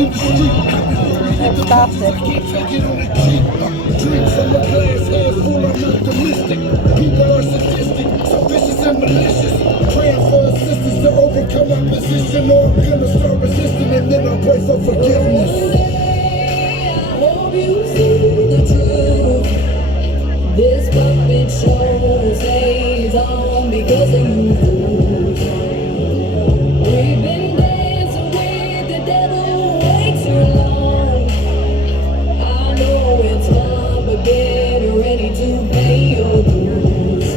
It stopped it. Drink from a glass half full, I'm optimistic. People are sadistic, so vicious and malicious. Praying for assistance to overcome opposition, or I'm gonna start resisting and then I'll pray for forgiveness. I hope you see the truth. This puppet show stays on because of you. We've been dancing with the devil way too long. I know it's fun, but get ready to pay your dues.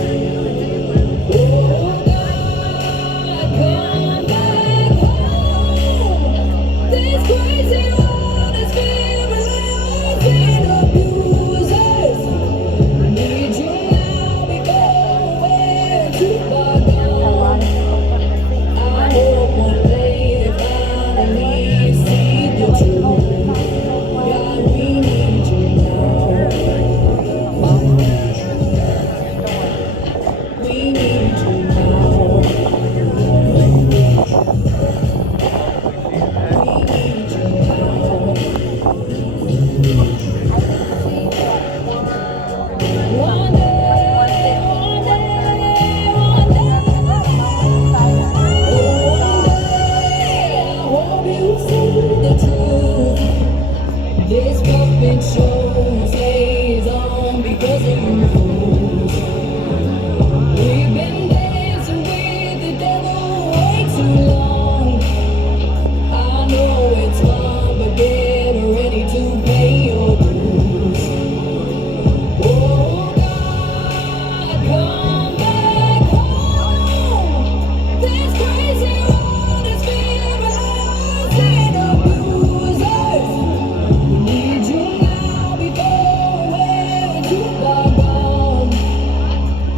Oh God, come back home. This crazy world is filled with lies and abusers. Need you now before we're too far gone. I hope one day they finally see the truth. God, we need you now. We need you now. We need you now. One day, one day, one day, I hope you see the truth. This puppet show stays on because of you fools. We've been dancing with the devil way too long. I know it's fun, but get ready to pay your dues. Oh God, come back home. This crazy world is filled with lies and abusers. We need you now before we're too far gone.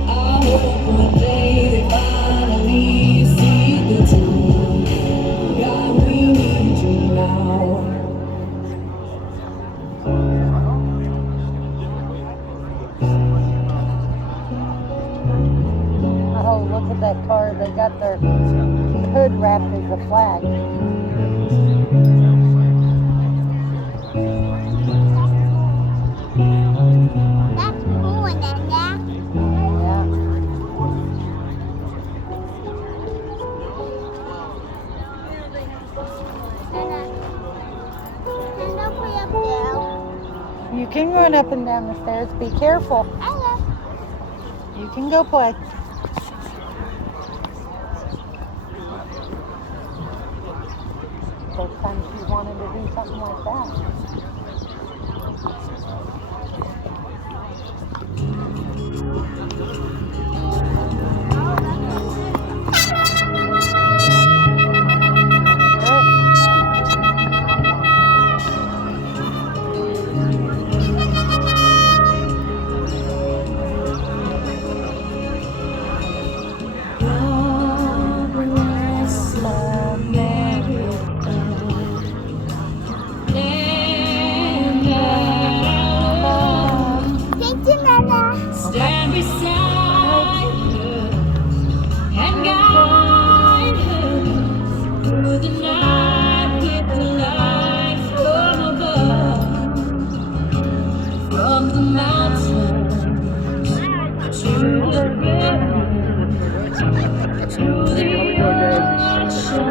I hope one day they finally see the truth. God, we need you now. Oh, look at that car. They got their hood wrapped as a flag. That's cool, Dada. Yeah. Dada, stand up way up there. You can run up and down the stairs. Be careful. Hello. You can go play. First time she wanted to do something like that. God bless America and our love. Thank you, Dada. Stand beside her and guide her through the night with the light from above, from the mountains to the river, to the ocean.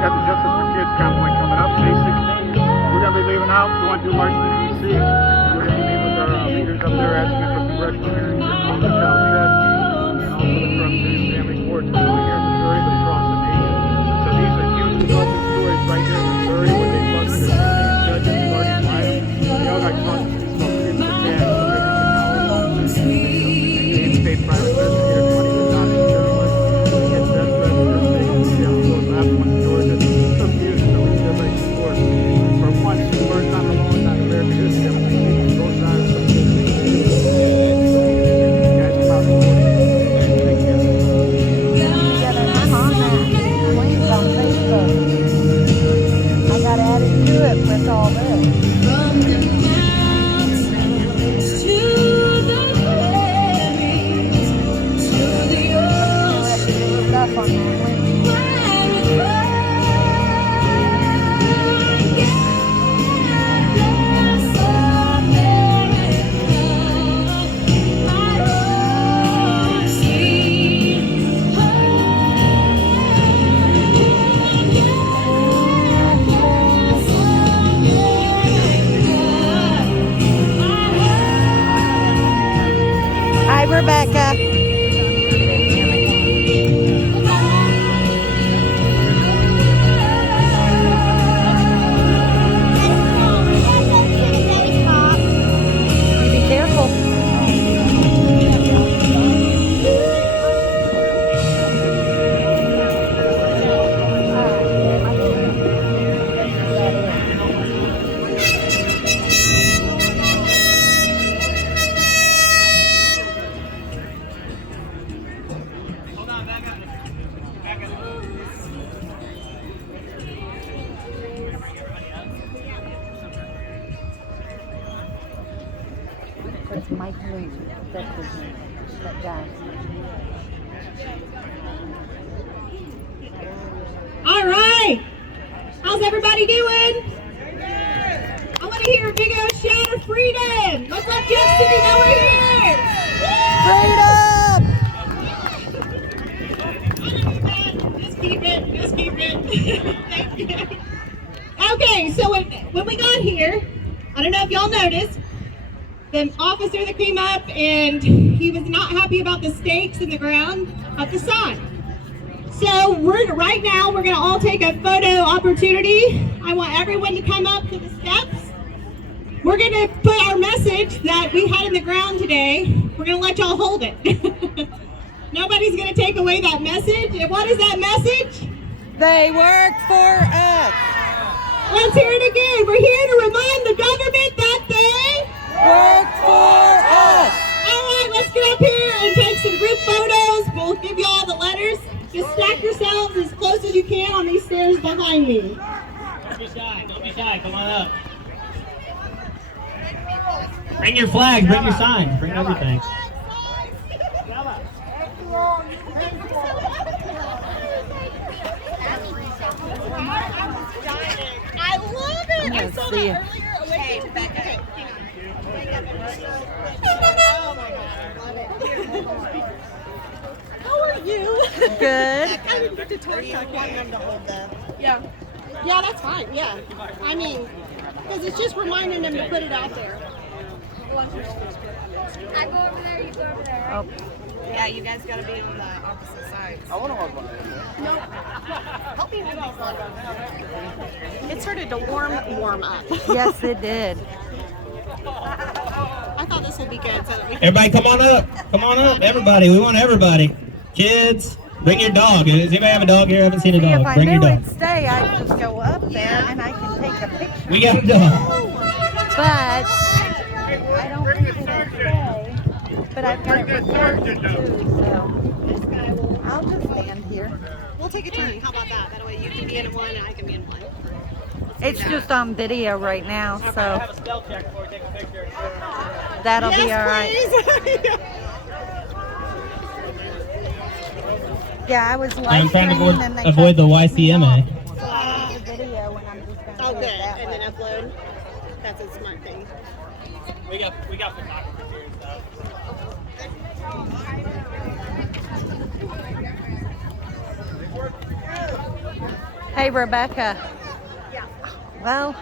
Got the Justice for Kids convoy coming up May 16th. We're going to be leaving out, going to Washington, D.C. We're going to be meeting with our leaders up there, asking for congressional hearings on the child threat, and also the corruption and family courts, not only here in Missouri, but across the nation. So these are huge development stories right here in Missouri, where they busted their judges, guardian life. They all got caught in these folks getting the cash, so they can get the state private investigator, 20 to Johnson journalists, get death threats, investigations, jail, those last one in Georgia. So huge, so we need everybody's support. For once, the first time in a long time in American history, I'm thinking people both sides of the guys come out and support us. Thank you. Yeah, I'm on that. Please on Facebook. I got added to it with all this. From the mountains to the valleys, to the ocean, Stuff on that link. where it it's Mike Lee. That's his name. That guy. All right. How's everybody doing? I want to hear a big old shout of freedom. Let's let Jeff City know we're here. Freedom! Just keep it. Just keep it. Thank you. Okay, so when we got here, I don't know if y'all noticed, the officer that came up and he was not happy about the stakes in the ground of the sign. So right now we're gonna all take a photo opportunity. I want everyone to come up to the steps. We're gonna put our message that we had in the ground today. We're gonna let y'all hold it. Nobody's gonna take away that message. And what is that message? They work for us. Let's hear it again. We're here to remind the government that they Work for us. All right, let's get up here and take some group photos. We'll give you all the letters. Just stack yourselves as close as you can on these stairs behind me. Don't be shy. Don't be shy. Come on up. Bring your flags. Bring your signs. Bring everything. I love it. I saw see that it. earlier. Okay, Rebecca. Hang on. How are you? Good. I didn't get to talk. I want them to hold them. Yeah. Yeah, that's fine. Yeah. I mean, because it's just reminding them to put it out there. I go over there, you go over there. Oh, Yeah, you guys gotta be on the opposite sides. It started to warm up. yes, it did. I thought this would be good. So that we Everybody, come on up. Come on up. Everybody. We want everybody. Kids, bring your dog. Does anybody have a dog here? I haven't seen a See, if dog. I Bring your knew dog. it'd stay, I'd just go up there and I can take a picture. We got a dog. But I don't think it'll stay. But I've got it recorded too, so I'll just stand here. We'll take a turn. How about that? That way you can be in one and I can be in one. It's just on video right now, so Have a spell check before we take a picture. that'll be all right. Please. Yeah, I was live I'm trying to streaming and they avoid the cut me YCMA. off. So I have the video and I'm just gonna Oh, do good. it that And way. then upload. That's a smart thing. We got photographers here and stuff. Hey, Rebecca. Well,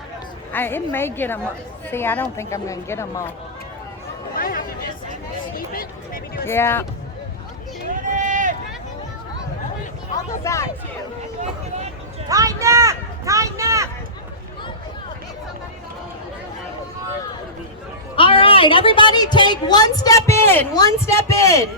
it may get them. See, I don't think I'm going to get them all. I have to just sweep it. Maybe do a Yeah. I'll go back too. Tighten up! Tighten up! All right, everybody take one step in. One step in.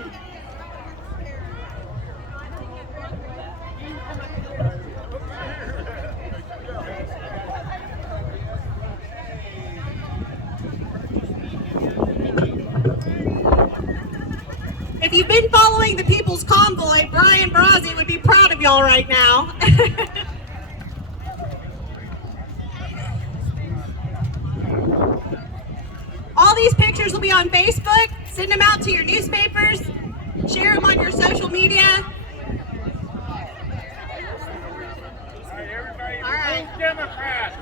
If you've been following the People's Convoy, Brian Brazzi would be proud of y'all right now. All these pictures will be on Facebook. Send them out to your newspapers. Share them on your social media. All right. Democrat.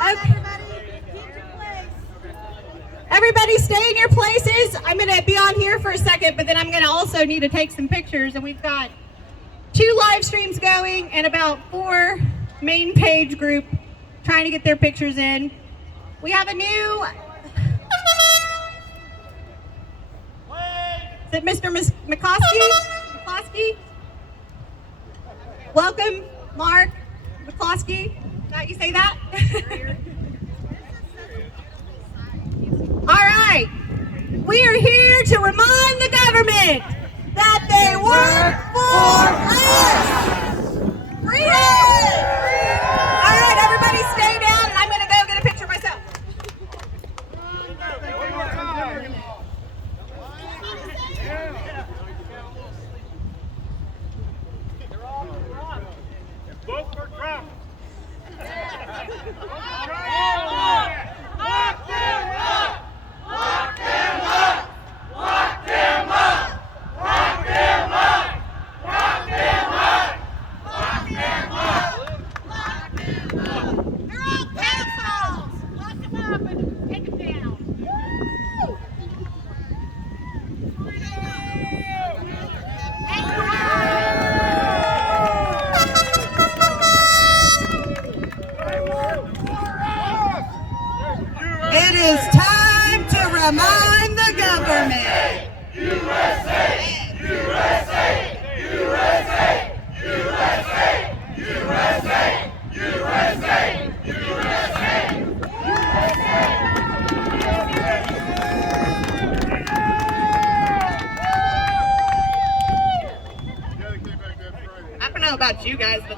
Okay. Everybody stay in your places. I'm going to be on here for a second, but then I'm going to also need to take some pictures. And we've got 2 live streams going and about 4 main page group trying to get their pictures in. We have a new... Is it Mr. McCloskey? Welcome, Mark McCloskey. How you say that? All right. We are here to remind the government that they work for us. Freedom! All right, everybody stay down, and I'm going to go get a picture myself. Vote for Trump.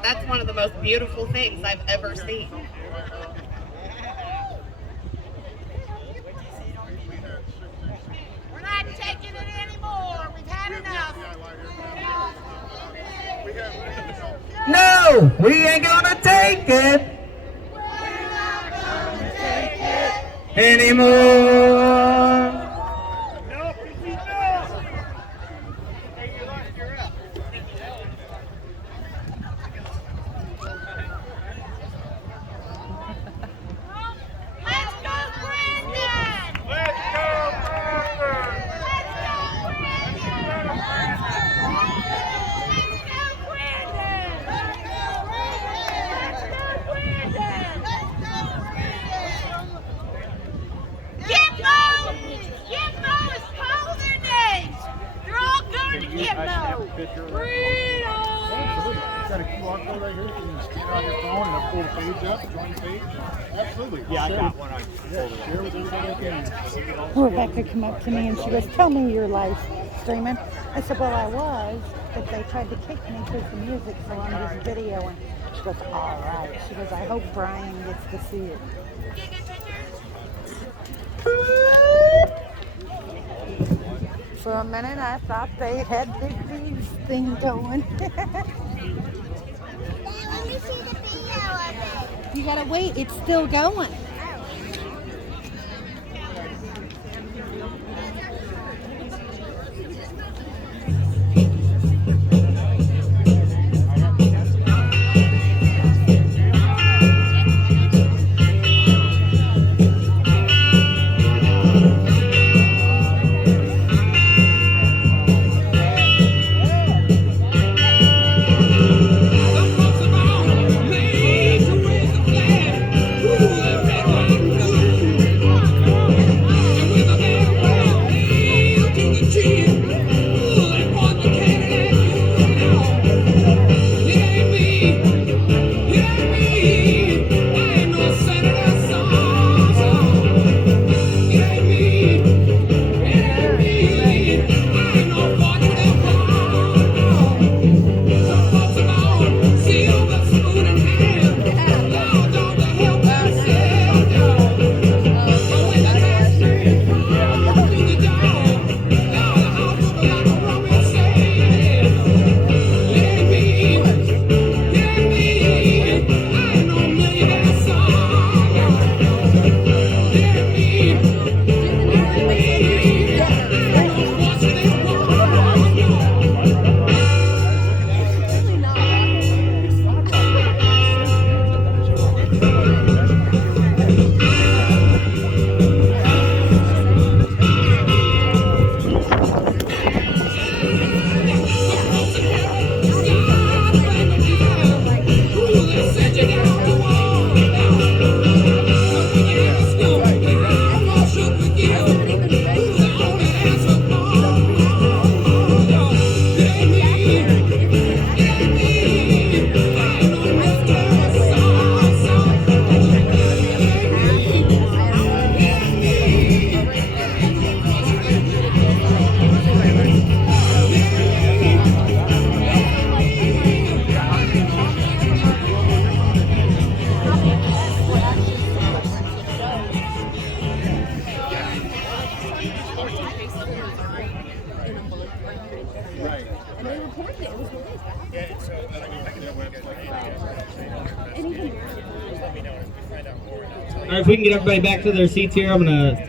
that's one of the most beautiful things I've ever seen. We're not taking it anymore. We've had enough. No, we ain't gonna take it anymore. Let's go, Brandon! Let's go, Brandon! Gitmo is calling their names. They're all going to Gitmo. Freedom! Got a QR code right here. You can scan on your phone and pull the page up, join the page. Absolutely. Yeah, I got one. Share with everybody I can. Rebecca came up to me and she goes, "Tell me you're live streaming." I said, "Well, I was, but they tried to kick me because the music, so I'm just videoing." She goes, "All right." She goes, "I hope Brian gets to see it." For a minute, I thought they had Big B's thing going. Let me see the video of it. You gotta wait, it's still going. All right, if we can get everybody back to their seats here, I'm going to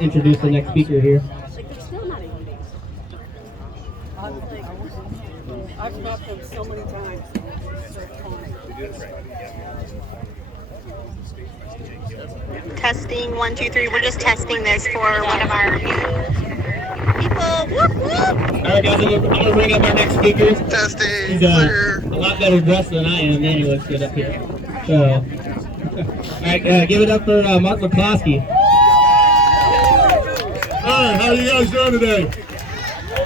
introduce the next speaker here. I've met them so many times. Testing 1, 2, 3. We're just testing this for one of our people. Whoop, whoop. All right, guys, I'm going to bring up our next speaker. Testing. He's a lot better dressed than I am. Anyway, let's get up here. So, all right, give it up for Mark McCloskey. All right, how are you guys doing today?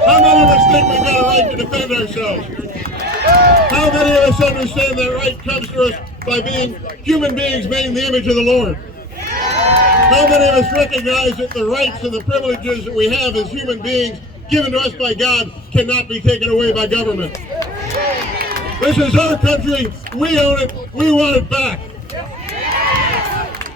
How many of us think we've got a right to defend ourselves? How many of us understand that right comes to us by being human beings made in the image of the Lord? How many of us recognize that the rights and the privileges that we have as human beings given to us by God cannot be taken away by government? This is our country. We own it. We want it back.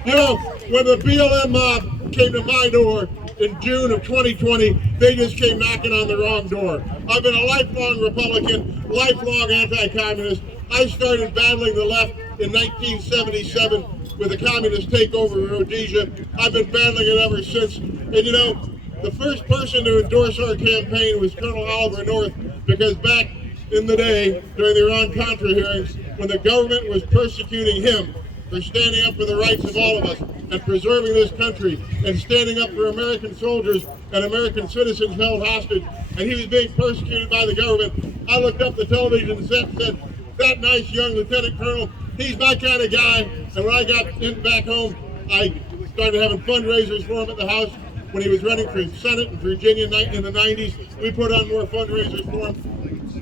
You know, when the BLM mob came to my door in June of 2020, they just came knocking on the wrong door. I've been a lifelong Republican, lifelong anti-communist. I started battling the left in 1977 with the communist takeover of Rhodesia. I've been battling it ever since. And you know, the first person to endorse our campaign was Colonel Oliver North, because back in the day, during the Iran-Contra hearings, when the government was persecuting him for standing up for the rights of all of us and preserving this country and standing up for American soldiers and American citizens held hostage, and he was being persecuted by the government, I looked up the television set and said, that nice young lieutenant colonel, he's my kind of guy. And when I got back home, I started having fundraisers for him at the house. When he was running for Senate in Virginia in the 90s, we put on more fundraisers for him.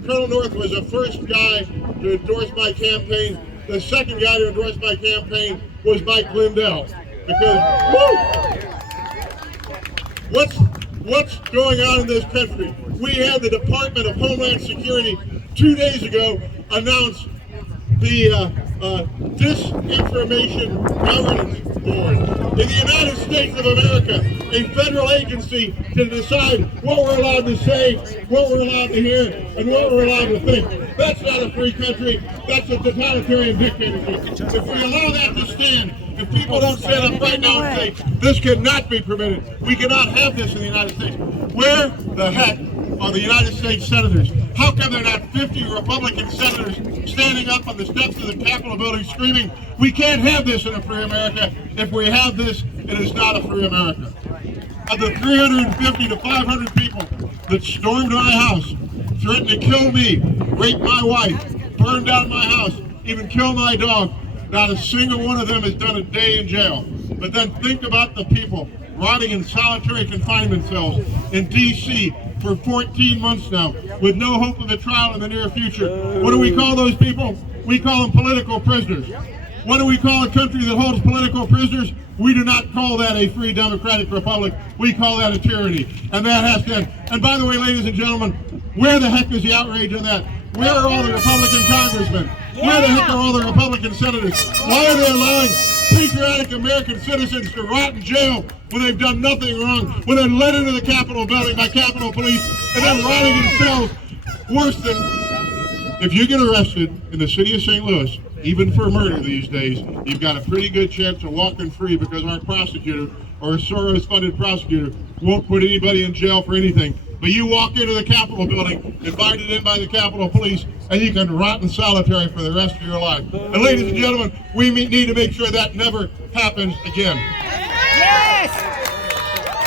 Colonel North was the first guy to endorse my campaign. The second guy to endorse my campaign was Mike Lindell. Because, what's going on in this country? We had the Department of Homeland Security 2 days ago announce the Disinformation Governance Board. In the United States of America, a federal agency to decide what we're allowed to say, what we're allowed to hear, and what we're allowed to think. That's not a free country. That's a totalitarian dictatorship. If we allow that to stand, if people don't stand up right now and say, this cannot be permitted, we cannot have this in the United States. Where the heck are the United States senators? How come they're not 50 Republican senators standing up on the steps of the Capitol building screaming, we can't have this in a free America. If we have this, it is not a free America. Of the 350 to 500 people that stormed my house, threatened to kill me, rape my wife, burn down my house, even kill my dog, not a single one of them has done a day in jail. But then think about the people rotting in solitary confinement cells in D.C. for 14 months now, with no hope of a trial in the near future. What do we call those people? We call them political prisoners. What do we call a country that holds political prisoners? We do not call that a free democratic republic. We call that a tyranny. And that has to end. And by the way, ladies and gentlemen, where the heck is the outrage on that? Where are all the Republican congressmen? Where the heck are all the Republican senators? Why are they allowing patriotic American citizens to rot in jail when they've done nothing wrong, when they're led into the Capitol building by Capitol Police and then rotting in cells worse than... If you get arrested in the city of St. Louis, even for murder these days, you've got a pretty good chance of walking free, because our prosecutor, or a Soros-funded prosecutor, won't put anybody in jail for anything. But you walk into the Capitol building, invited in by the Capitol Police, and you can rot in solitary for the rest of your life. And ladies and gentlemen, we need to make sure that never happens again. Yes!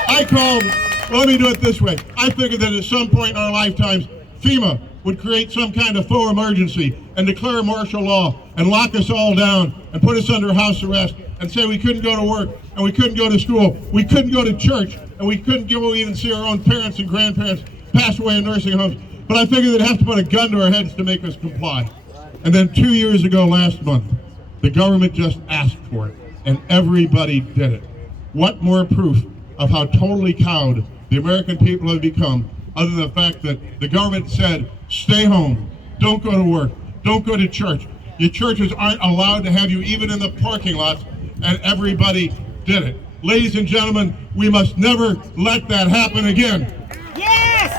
I called, well, let me do it this way. I figured that at some point in our lifetimes, FEMA would create some kind of faux emergency and declare martial law and lock us all down and put us under house arrest and say we couldn't go to work and we couldn't go to school, we couldn't go to church, and we couldn't go even see our own parents and grandparents pass away in nursing homes. But I figured they'd have to put a gun to our heads to make us comply. And then 2 years ago last month, the government just asked for it, and everybody did it. What more proof of how totally cowed the American people have become, other than the fact that the government said, stay home, don't go to work, don't go to church. Your churches aren't allowed to have you even in the parking lots, and everybody did it. Ladies and gentlemen, we must never let that happen again. Yes!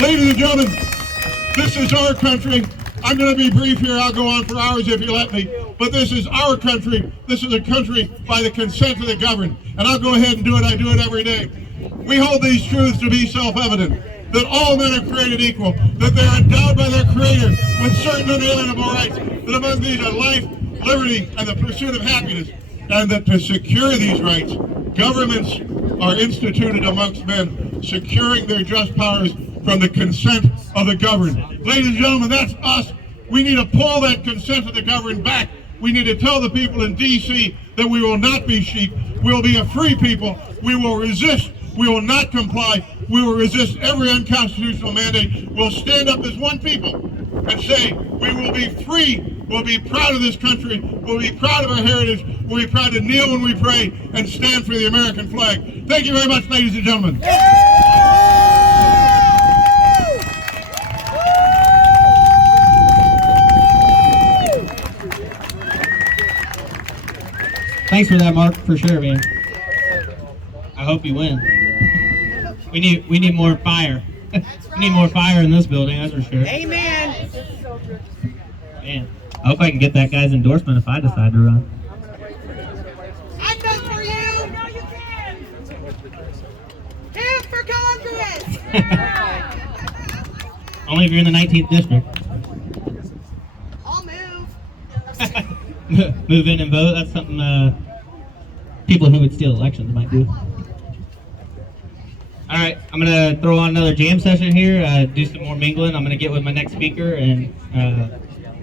Ladies and gentlemen, this is our country. I'm going to be brief here. I'll go on for hours if you let me. But this is our country. This is a country by the consent of the governed. And I'll go ahead and do it. I do it every day. We hold these truths to be self-evident, that all men are created equal, that they are endowed by their Creator with certain unalienable rights, that among these are life, liberty, and the pursuit of happiness, and that to secure these rights, governments are instituted amongst men, securing their just powers from the consent of the governed. Ladies and gentlemen, that's us. We need to pull that consent of the governed back. We need to tell the people in D.C. that we will not be sheep. We will be a free people. We will resist. We will not comply. We will resist every unconstitutional mandate. We'll stand up as one people and say, we will be free. We'll be proud of this country. We'll be proud of our heritage. We'll be proud to kneel when we pray and stand for the American flag. Thank you very much, ladies and gentlemen. Thanks for that, Mark, for sure, man. I hope you win. We need more fire. We need more fire in this building, that's for sure. Amen. Man, I hope I can get that guy's endorsement if I decide to run. I vote for you. No, you can. Him for Congress. Only if you're in the 19th district. I'll move. Move in and vote. That's something people who would steal elections might do. All right, I'm gonna throw on another jam session here. Do some more mingling. I'm gonna get with my next speaker, and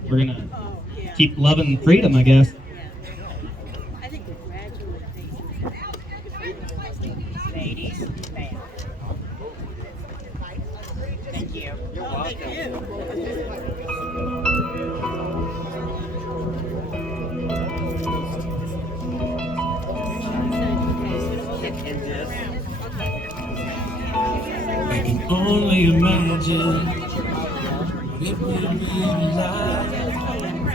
we're gonna keep loving freedom, I guess. Ladies, ma'am. Thank you. You're welcome. I can only imagine what it will be like.